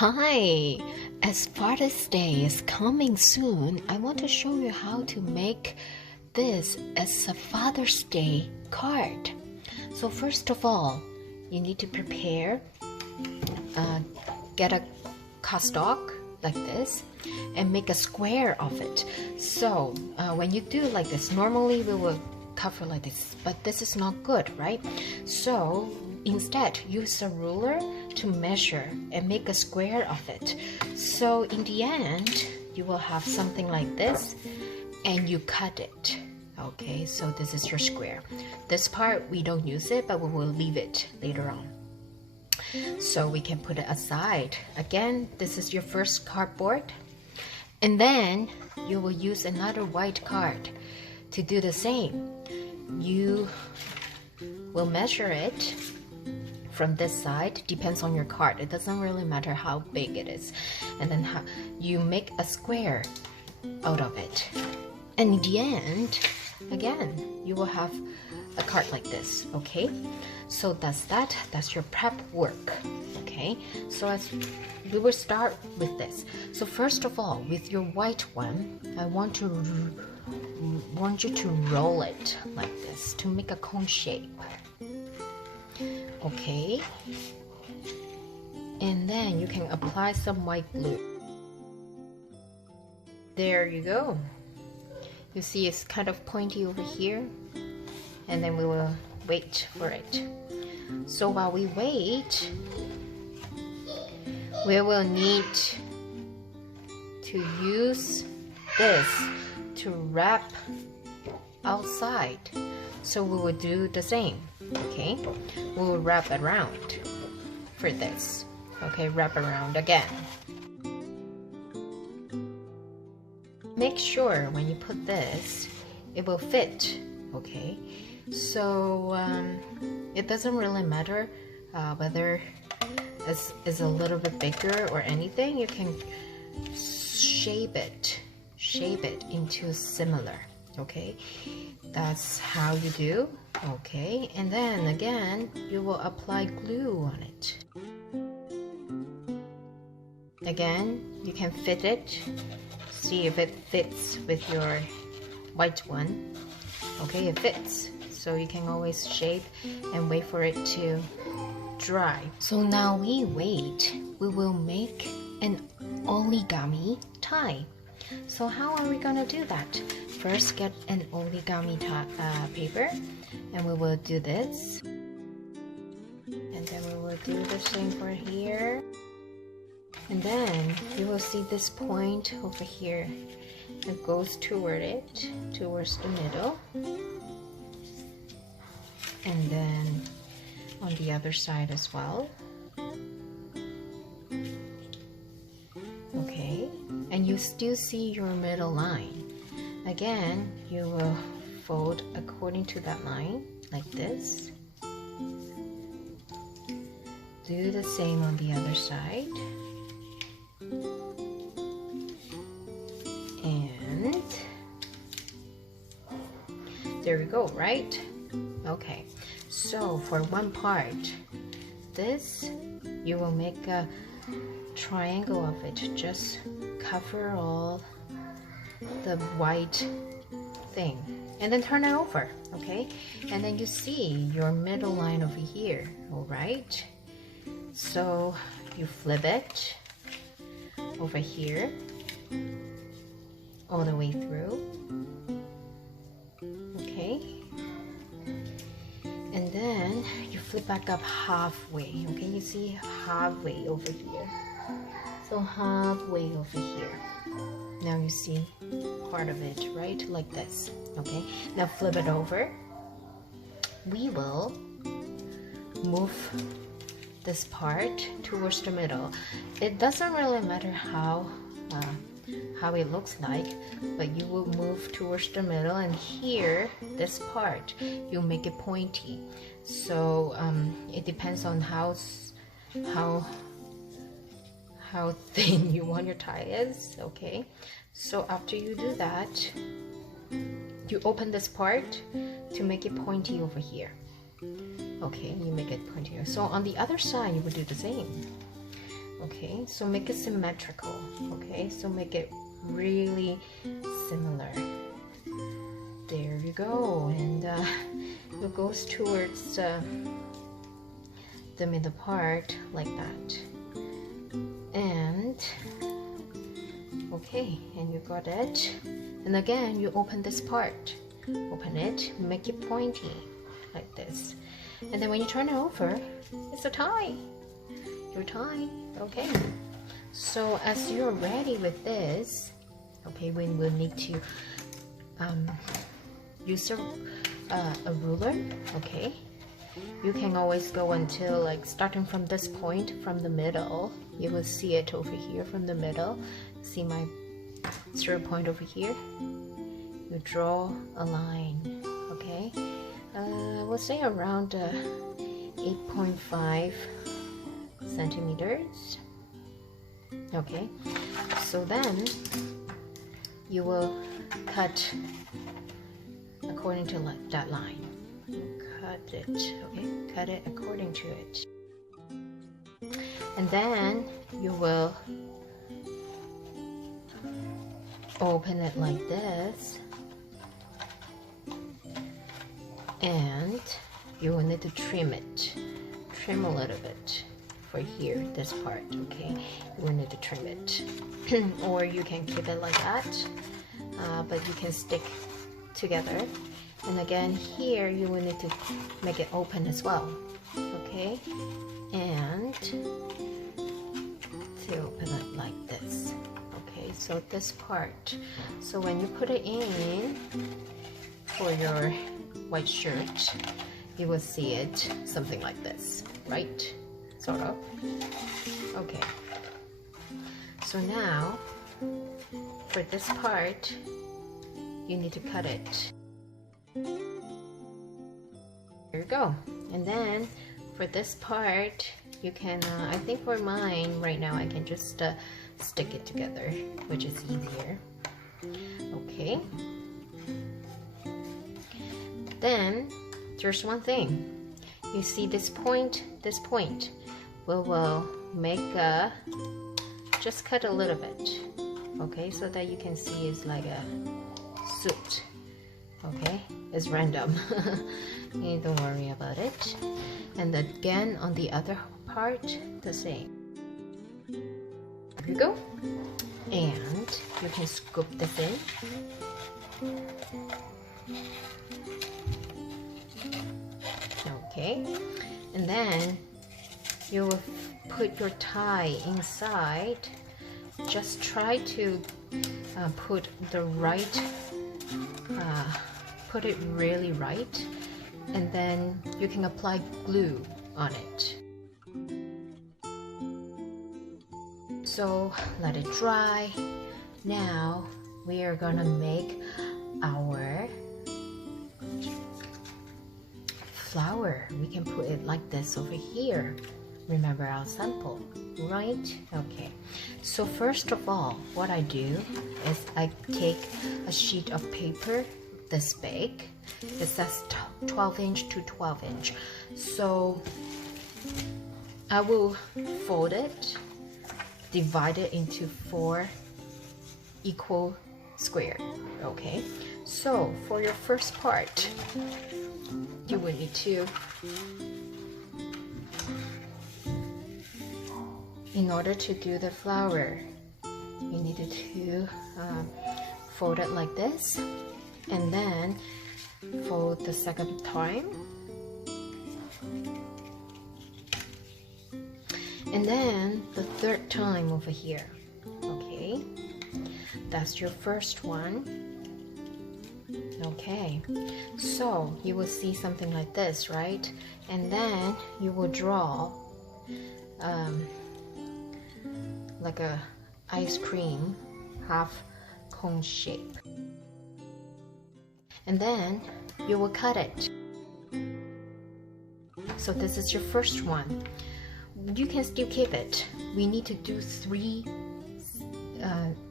Hi! As Father's Day is coming soon, I want to show you how to make this as a Father's Day card. So first of all, you need to prepare, get a cardstock like this and make a square of it. So when you do like this, normally we will cover like this, but this is not good, right? So instead, use a ruler to measure and make a square of it. So in the end, you will have something like this and you cut it. Okay, so this is your square. This part, we don't use it, but we will leave it later on. So we can put it aside. Again, this is your first cardboard. And then you will use another white card to do the same. You will measure it from this side, depends on your card. It doesn't really matter how big it is. And then you make a square out of it. And in the end, again, you will have a card like this, okay? So that's your prep work, okay? So as we will start with this. So first of all, with your white one, I want you to roll it like this to make a cone shape. Okay, and then you can apply some white glue. There you go. You see it's kind of pointy over here, and then we will wait for it. So while we wait, we will need to use this to wrap outside. So we will do the same. Okay, we will wrap around for this. Okay, wrap around again. Make sure when you put this, it will fit. Okay, so it doesn't really matter whether it's a little bit bigger or anything. You can shape it into similar. Okay, that's how you do. Okay, and then again you will apply glue on it. Again, you can fit it, see if it fits with your white one. Okay, it fits, so you can always shape and wait for it to dry. So now we wait. We will make an origami tie. So how are we gonna do that? First, get an origami paper, and we will do this. And then we will do the same for here. And then you will see this point over here. It goes toward it, towards the middle. And then on the other side as well. Okay, and you still see your middle line. Again, you will fold according to that line, like this. Do the same on the other side. And there we go, right? Okay, so for one part, this, you will make a triangle of it. Just cover all the white thing and then turn it over. Okay, and then you see your middle line over here. All right, so you flip it over here all the way through. Okay, and then you flip back up halfway. Okay, you see halfway over here, so halfway over here. Now you see part of it, right? Like this. Okay, now flip it over. We will move this part towards the middle. It doesn't really matter how it looks like, but you will move towards the middle, and here, this part, you make it pointy. So it depends on how thin you want your tie is. Okay, so after you do that, you open this part to make it pointy over here. Okay, you make it pointier. So on the other side, you would do the same. Okay, so make it symmetrical. Okay, so make it really similar. There you go, and it goes towards the middle part like that. And okay, and you got it. And again, you open this part. Open it, make it pointy like this. And then when you turn it over, it's a tie. Your tie. Okay. So as you're ready with this, okay, we will need to use a ruler. Okay. You can always go until like starting from this point, from the middle. You will see it over here from the middle. See my 0 point over here? You draw a line, okay? We'll say around 8.5 centimeters. Okay, so then you will cut according to that line. Cut it, okay? Cut it according to it. And then you will open it like this. And you will need to trim it. Trim a little bit for here, this part, okay? You will need to trim it. Or you can keep it like that, but you can stick together. And again, here you will need to make it open as well, okay? And to open it like this, okay? So this part. So when you put it in for your white shirt, you will see it something like this, right? Sort of. Okay. So now, for this part, you need to cut it. There you go. And then, for this part, you can, I think for mine, right now, I can just stick it together, which is easier. Okay. Then there's one thing. You see this point, we will make a, just cut a little bit, okay, so that you can see it's like a suit, okay, it's random. You don't worry about it. And again, on the other part, the same. There you go. And you can scoop this in. Okay, and then you will put your tie inside. Just try to put the right, put it really right, and then you can apply glue on it. So let it dry. Now we are gonna make our flower. We can put it like this over here. Remember our sample, right? Okay, so first of all, what I do is I take a sheet of paper this big. It says 12 inch to 12 inch. So I will fold it, divide it into 4 equal squares. Okay, so for your first part, you will need to, in order to do the flower, you needed to fold it like this, and then fold the second time, and then the third time over here. Okay, that's your first one. Okay, so you will see something like this, right? And then you will draw like a ice cream half cone shape, and then you will cut it. So this is your first one. You can still keep it. We need to do 3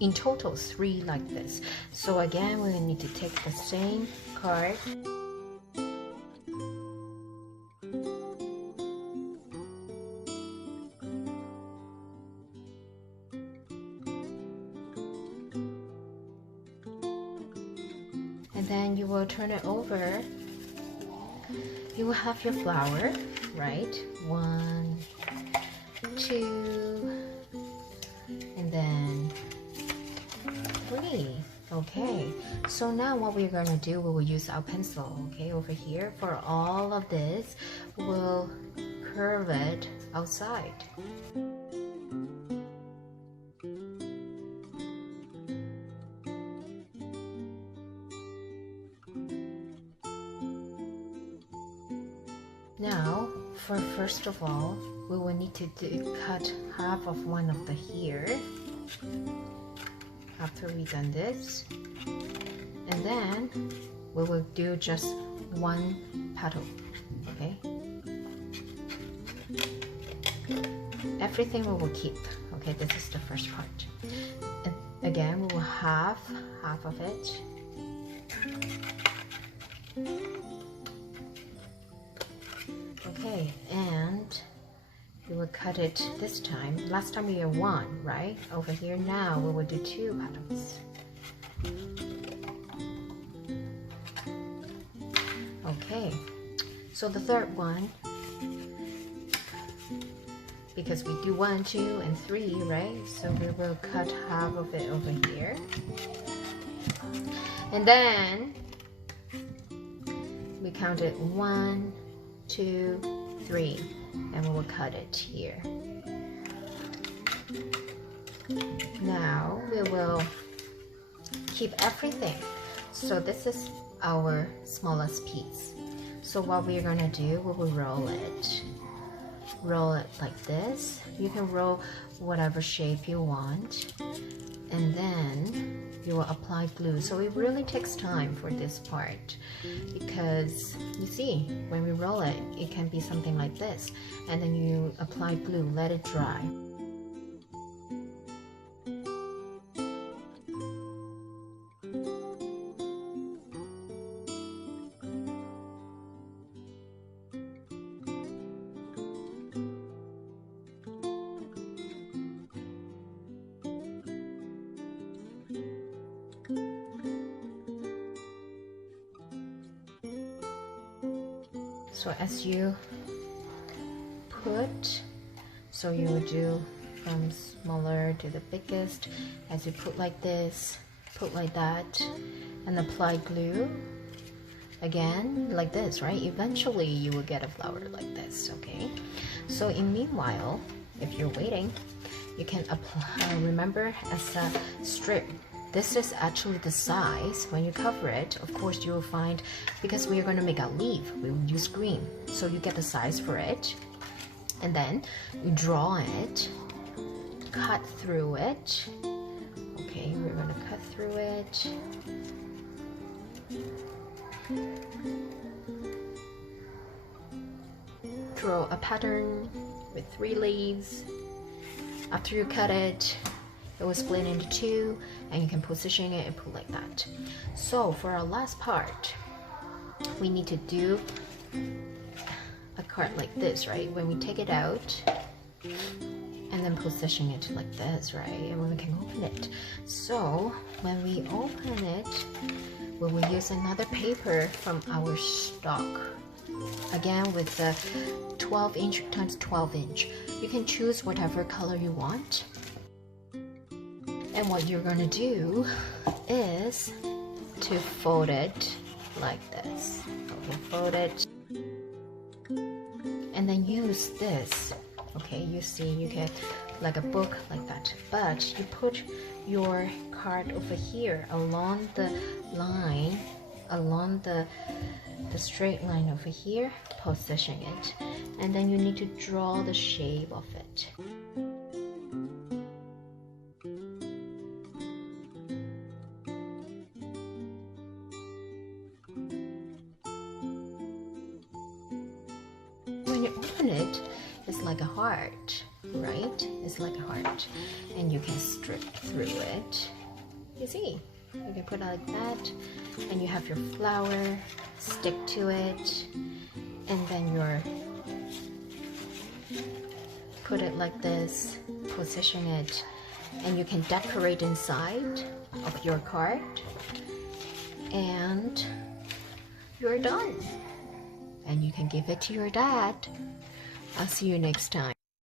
in total, 3 like this. So again, we need to take the same card, then you will turn it over. You will have your flower, right? 1, 2, and then 3. Okay, so now what we're going to do, we will use our pencil, okay, over here. For all of this, we'll curve it outside. Now, for first of all, we will need to cut half of one of the here after we've done this, and then we will do just one petal, okay? Everything we will keep, okay? This is the first part. And again, we will have half of it. Okay, and we will cut it this time. Last time we had 1, right? Over here now we will do 2 petals. Okay, so the third one, because we do 1, 2, and 3, right? So we will cut half of it over here. And then we counted 1, 2, 3, and we will cut it here. Now we will keep everything. So this is our smallest piece. So what we're gonna do, we will roll it. Roll it like this. You can roll whatever shape you want, and then you will apply glue. So it really takes time for this part, because you see, when we roll it, it can be something like this, and then you apply glue, let it dry. So as you put, so you will do from smaller to the biggest. As you put like this, put like that, and apply glue. Again, like this, right? Eventually you will get a flower like this, okay? So in meanwhile, if you're waiting, you can apply, remember, as a strip. This is actually the size. When you cover it, of course you will find, because we are going to make a leaf, we will use green. So you get the size for it, and then you draw it, cut through it. Okay, we're going to cut through it. Draw a pattern with 3 leaves. After you cut it, it will split into 2, and you can position it and put like that. So for our last part, we need to do a card like this, right? When we take it out and then position it like this, right? And then we can open it. So when we open it, we will use another paper from our stock. Again, with the 12-inch times 12-inch. You can choose whatever color you want. And what you're going to do is to fold it like this. Okay, fold it. And then use this. Okay, you see, you get like a book like that. But you put your card over here along the line, along the straight line over here, position it. And then you need to draw the shape of it. When you open it, it's like a heart, right? It's like a heart, and you can strip through it. You see, you can put it like that, and you have your flower, stick to it, and then your put it like this, position it, and you can decorate inside of your card. and you're done. And you can give it to your dad. I'll see you next time.